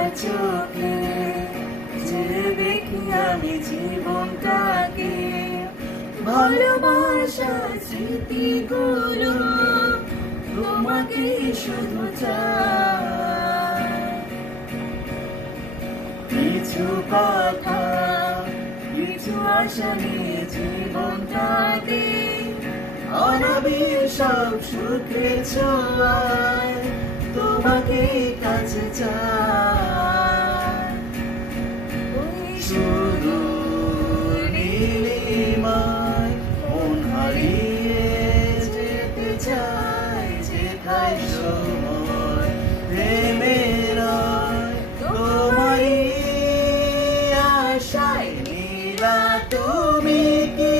তোমার চোখে যে দেখি আমি জীবনটাকে, ভালোবাসার স্মৃতিগুলো তোমাকে শুধু চাই। কিছু কথা, কিছু আশা নিয়ে জীবনটাকে, অনাবিল সব সুখের ছোঁয়ায় তোমাকে কাছে চাই। শুধু নীলিমায় মন হারিয়ে যেতে চাই, যেথায় সময় প্রেমের তোমারই আশায়। নীলা তুমি কি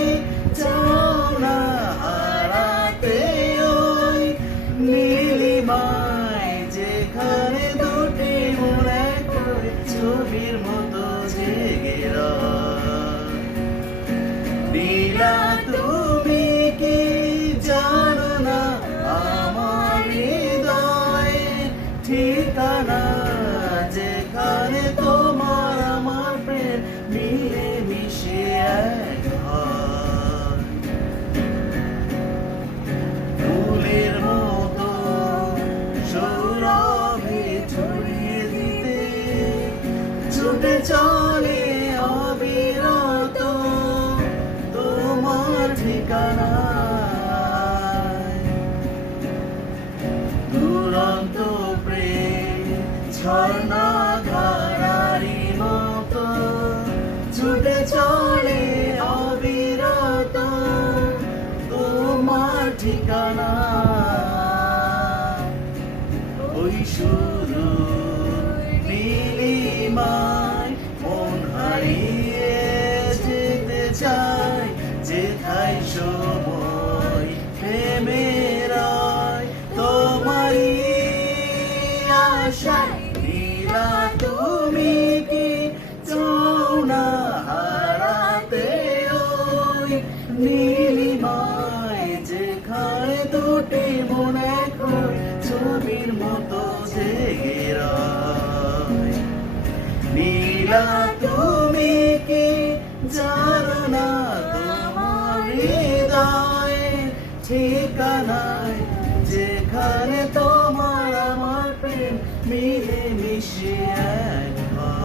চাও না হারাতে ওই নীলিমায়, যেখানে দুটি মন এক হয়ে ছবির মতো জেগে রয়। নীলা তুমি কি জানো না আমার হৃদয়ের ঠিকানা, যেখানে তোমার আমার প্রেম মিলে মিশে এক হয়। ফুলের মতো সৌরভে ছড়িয়ে দিতে ছুটে চলে অবিরত তোমার ঠিকানায়। দুরন্ত প্রেম ঝর্ণা ধারারি মতো ছুটে চলে অবিরত তোমার ঠিকানা। ওই শুধু নীলিমায় মন হারিয়ে যেতে চাই, যেথায় সময় প্রেমের তোমারই আশায়। নীলা তুমি কি চাও না হারাতে ওই নীলিমায়, যেখানে দুটি মন এক হয়ে ছবির মতো জেগে রয়। নীলা তুমি কি জানো না তোমার হৃদয়ের ঠিকানায়, যেখানে তোমার আমার প্রেম মিলে মিশে